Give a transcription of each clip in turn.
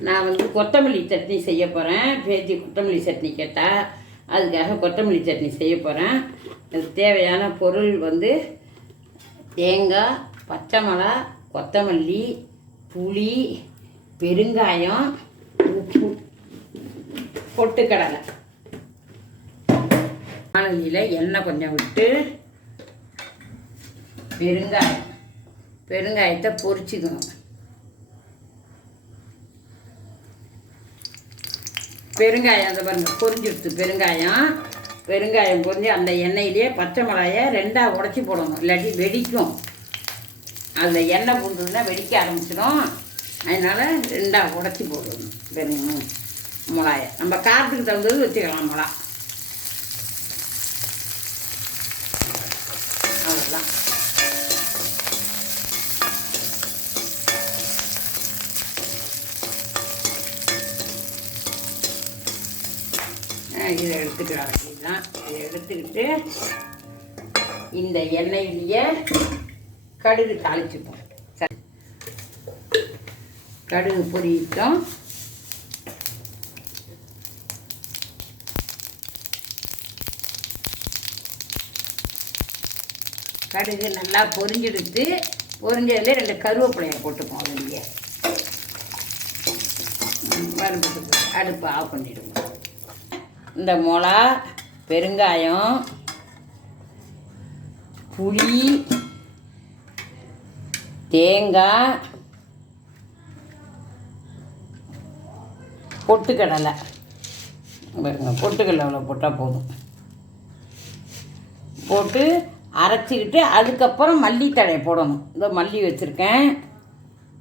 நான் வந்து கொத்தமல்லி சட்னி செய்ய போகிறேன் பேத்தி கொத்தமல்லி சட்னி கேட்டால் அதுக்காக கொத்தமல்லி சட்னி செய்ய போகிறேன் அதுக்கு தேவையான பொருள் வந்து தேங்காய் பச்சை மிளகா கொத்தமல்லி புளி பெருங்காயம் உப்பு பொட்டுக்கடலை. வானலியில் எண்ணெய் கொஞ்சம் விட்டு பெருங்காயம். பெருங்காயத்தை பொரிச்சுக்கணும். பெருங்காயம் அதை பாருங்கள் பொரிஞ்சிடுச்சு பெருங்காயம். பெருங்காயம் பொரிஞ்சு அந்த எண்ணெயிலேயே பச்சை மிளகாயை ரெண்டாக உடச்சி போடணும். இல்லாட்டி வெடிக்கும். அந்த எண்ணெய் பூண்டுனா வெடிக்க ஆரம்பிச்சிடும். அதனால் ரெண்டாக உடச்சி போடணும். பெருங்க மிளகாயை. நம்ம காரத்துக்கு தகுந்தது வச்சுக்கலாம் மிளகா. இதை எடுத்துக்கலாம் வேண்டியதுதான் இதை எடுத்துக்கிட்டு இந்த எண்ணெயிலேயே கடுகு தாளிச்சுப்போம். கடுகு பொரியிட்டோம். கடுகு நல்லா பொரிஞ்செடுத்து பொரிஞ்சதுல ரெண்டு கருவேப்பிலையை போட்டுப்போம் அதுலேயே. வறுபட்டு அடுப்பை ஆஃப் பண்ணிடுவோம். இந்த மிளகா பெருங்காயம் புளி தேங்காய் பொட்டுக்கடலை. பாருங்க பொட்டுக்கடலை போட்டால் போதும். போட்டு அரைச்சிக்கிட்டு அதுக்கப்புறம் மல்லித்தழையை போடணும். இந்த மல்லி வச்சுருக்கேன்.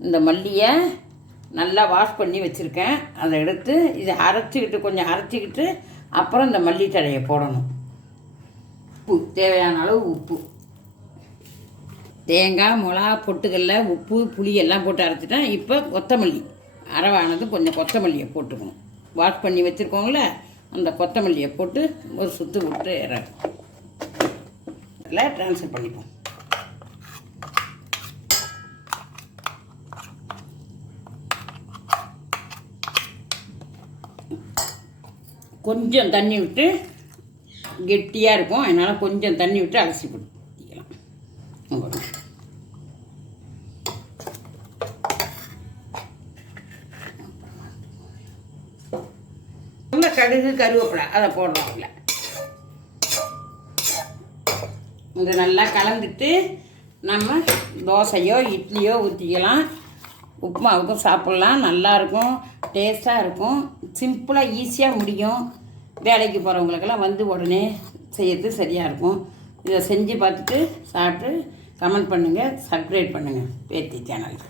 இந்த மல்லியை நல்லா வாஷ் பண்ணி வச்சுருக்கேன். அதை எடுத்து இதை அரைச்சிக்கிட்டு கொஞ்சம் அரைச்சிக்கிட்டு அப்புறம் இந்த மல்லித்தழையை போடணும். உப்பு தேவையான அளவு உப்பு. தேங்காய் மிளகா பொட்டுக்கல்ல உப்பு புளி எல்லாம் போட்டு அரைச்சிட்டேன் இப்போ கொத்தமல்லி. அரவானது கொஞ்சம் கொத்தமல்லியை போட்டுக்கணும். வாஷ் பண்ணி வச்சுருக்கோங்கள அந்த கொத்தமல்லியை போட்டு ஒரு சுற்று விட்டு இறக்கும் அதில் ட்ரான்ஸ்ஃபர் பண்ணிப்போம். கொஞ்சம் தண்ணி விட்டு கெட்டியாக இருக்கும். அதனால் கொஞ்சம் தண்ணி விட்டு அலசி ஊற்றிக்கலாம் ரொம்ப கடுகு கருவேப்பிலை அதை போடுறோம் இல்லை இது நல்லா கலந்துட்டு நம்ம தோசையோ இட்லியோ ஊற்றிக்கலாம் உப்புமாவுக்கும் சாப்பிட்லாம். நல்லாயிருக்கும் டேஸ்ட்டாக இருக்கும். சிம்பிளாக ஈஸியாக முடியும். வேலைக்கு போகிறவங்களுக்கெல்லாம் வந்து உடனே செய்யறது சரியாக இருக்கும். இதை செஞ்சு பார்த்துட்டு சாப்பிட்டு கமெண்ட் பண்ணுங்கள் சப்ஸ்கிரைப் பண்ணுங்கள் பேத்தி சேனலுக்கு.